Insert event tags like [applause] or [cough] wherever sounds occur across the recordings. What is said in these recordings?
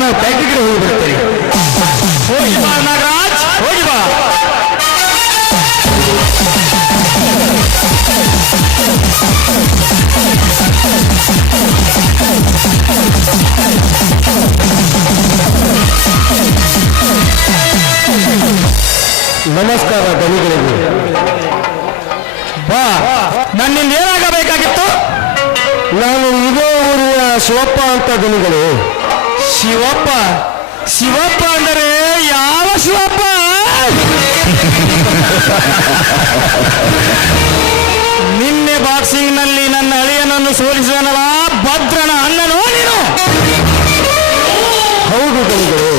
ನಾನು ಫ್ಯಾಕ್ಟ್ರಿಗೆ ಹೋಗಿ ಹೋಗಿ ಬಾ ನಾಗರಾಜ್, ಹೋಗಿ ಬಾ. ನಮಸ್ಕಾರ ದನಿಗಳಿಗೆ ಬಾ. ನನ್ನಿಂದ ಏನಾಗಬೇಕಾಗಿತ್ತು? ನಾನು ಇದೇ ಊರಿನ ಶಿವಪ್ಪ ಅಂತ ದನಿಗಳು ಶಿವಪ್ಪ. ಶಿವಪ್ಪ ಅಂದರೆ ಯಾವ ಶಿವಪ್ಪ? ನಿನ್ನೆ ಬಾಕ್ಸಿಂಗ್ನಲ್ಲಿ ನನ್ನ ಅಳಿಯನನ್ನು ಸೋಲಿಸಿದನಲ್ಲ? ಭದ್ರನ ಅಣ್ಣನೋ ನೀನು. ಹೌದು ದನಿಗಳು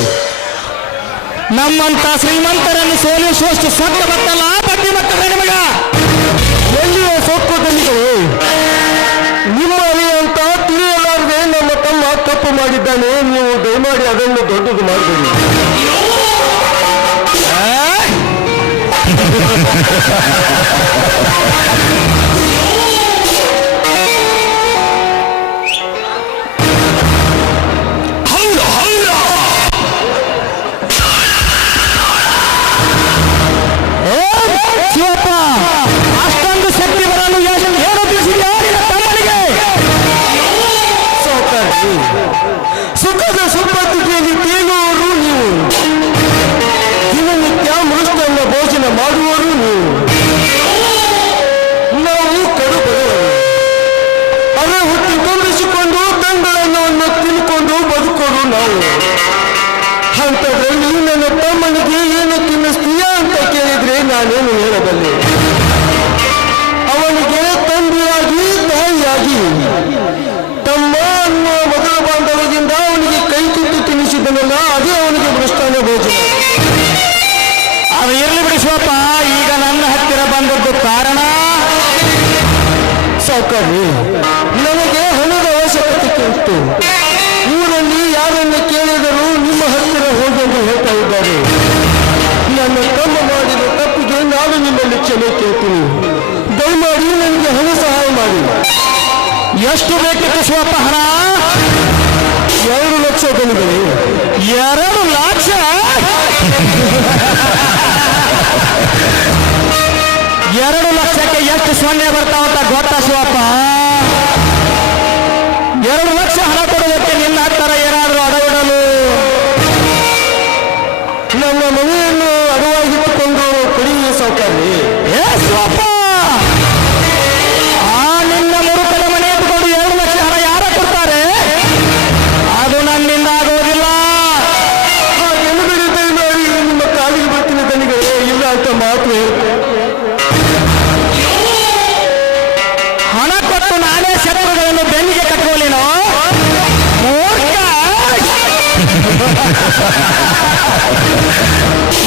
ನಮ್ಮಂತ ಶ್ರೀಮಂತರನ್ನು ಸೋಲಿಸುವಷ್ಟು ಸೊಕ್ಕ ಬತ್ತಲ್ಲ, ಬಡ್ಡಿ ಮಕ್ಕಳ ನಿಮಗ ತಪ್ಪು ಮಾಡಿದ್ದಾನೆ ನೀವು ದಯಮಾಡಿ ಅದನ್ನು ದೊಡ್ಡದು ಮಾಡಬೇಡಿ. [laughs] ಭೋಜನ ಮಾಡುವವರು ನೀವು. ನಾವು ಕಡುಬಡವರು. ಅದೇ ಹುಟ್ಟಿ ತುಂಬಿಸಿಕೊಂಡು ದಂಡಳನ್ನವನ್ನು ತಿನ್ಕೊಂಡು ಬದುಕೋರು ನಾವು. ಅಂಥದ್ರಲ್ಲಿ ನನ್ನ ತಮ್ಮನಿಗೆ ಏನು ತಿನ್ನಿಸ್ತೀಯಾ ಅಂತ ಕೇಳಿದ್ರೆ ನಾನೇನು ಹೇಳಬಲ್ಲೆ? ನನಗೆ ಹಣದ ಅವಶ್ಯಕತೆ ಇತ್ತು ಊರಲ್ಲಿ ಯಾರನ್ನು ಕೇಳಿದರೂ ನಿಮ್ಮ ಹತ್ತಿರ ಹೋಗಿ ಎಂದು ಹೇಳ್ತಾ ಇದ್ದಾರೆ. ನನ್ನ ತಮ್ಮ ಮಾಡಿದ ತಪ್ಪಿಗೆ ನಾನು ನಿಮ್ಮಲ್ಲಿ ಕ್ಷಮೆ ಕೇಳ್ತೀನಿ. ದಯಮಾಡಿ ನನಗೆ ಹಣ ಸಹಾಯ ಮಾಡಿ. ಎಷ್ಟು ಬೇಕಿತ್ತು ಶಿವಪ್ಪ ಹಣ ಎರಡು ಲಕ್ಷ ಬಂದಿದೆ ಎರಡು ಲಕ್ಷ? ಎರಡು ಲಕ್ಷಕ್ಕೆ ಎಷ್ಟು ಸೊನ್ನೆ ಬರ್ತಾವಂತ ಗೊತ್ತಾ ಶಿವಪ್ಪ?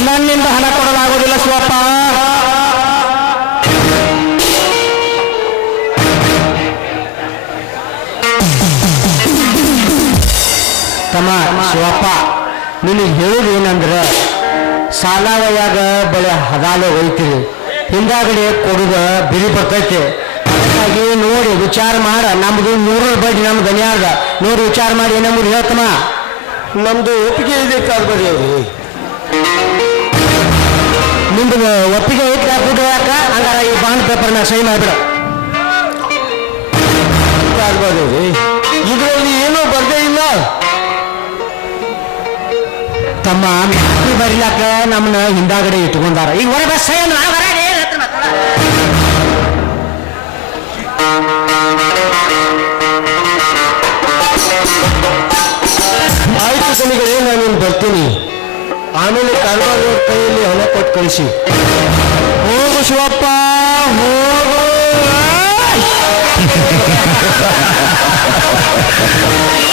ನನ್ನಿಂದ ಹಣ ಕೊಡಲಾಗುವುದಿಲ್ಲ ಶಿವಪ್ಪ. ತಮ್ಮ ಶಿವಪ್ಪ, ನಿನಗೆ ಹೇಳುದು ಏನಂದ್ರೆ ಸಾಲಾವಯಾಗ ಬಳೆ ಹದಾಲೆ ಒಯ್ತೀರಿ. ಹಿಂದಾಗಡೆ ಕೊಡುಗ ಬಿರಿ ಬರ್ತೈತೆ. ಹಾಗಾಗಿ ನೋಡಿ ವಿಚಾರ ಮಾಡ. ನಮ್ದು ನೂರ ಬಡ್ಡಿ ನಮ್ಮ ದನಿಯಾರ್ದ ನೋಡಿ ವಿಚಾರ ಮಾಡಿ ನಮ್ಗೆ ಹೇಳ್ತಮ್ಮ. ನಮ್ದು ಒಪ್ಪಿಗೆ ಇದೆ ಕಾರ್ಬಾರಿ ಅವ್ರಿ ನಿಮ್ದು ಒಪ್ಪಿಗೆ ಐತೆ ದುಡ್ಡು ಯಾಕ? ಹಂಗಾರ ಈ ಬಾಂಡ್ ಪೇಪರ್ನ ಸೈನ್ ಮಾಡಿಬಿಡ. ಅವ್ರಿ ಇದರಲ್ಲಿ ಏನೂ ಬರ್ದೇ ಇಲ್ಲ. ತಮ್ಮ ಬರಿಲಾಕ ನಮ್ಮನ್ನ ಹಿಂದಾಗಡೆ ಇಟ್ಕೊಂಡಾರ. ಈಗ ಹೊರ ಬಸ್ ಆಮೇಲೆ ಕಾರ್ಬಾರ್ ಕೈಯಲ್ಲಿ ಹಣ ಕೊಟ್ಟು ಕಳಿಸಿ ಹೋಗು ಶಿವಪ್ಪ ಹೋಗು. [laughs]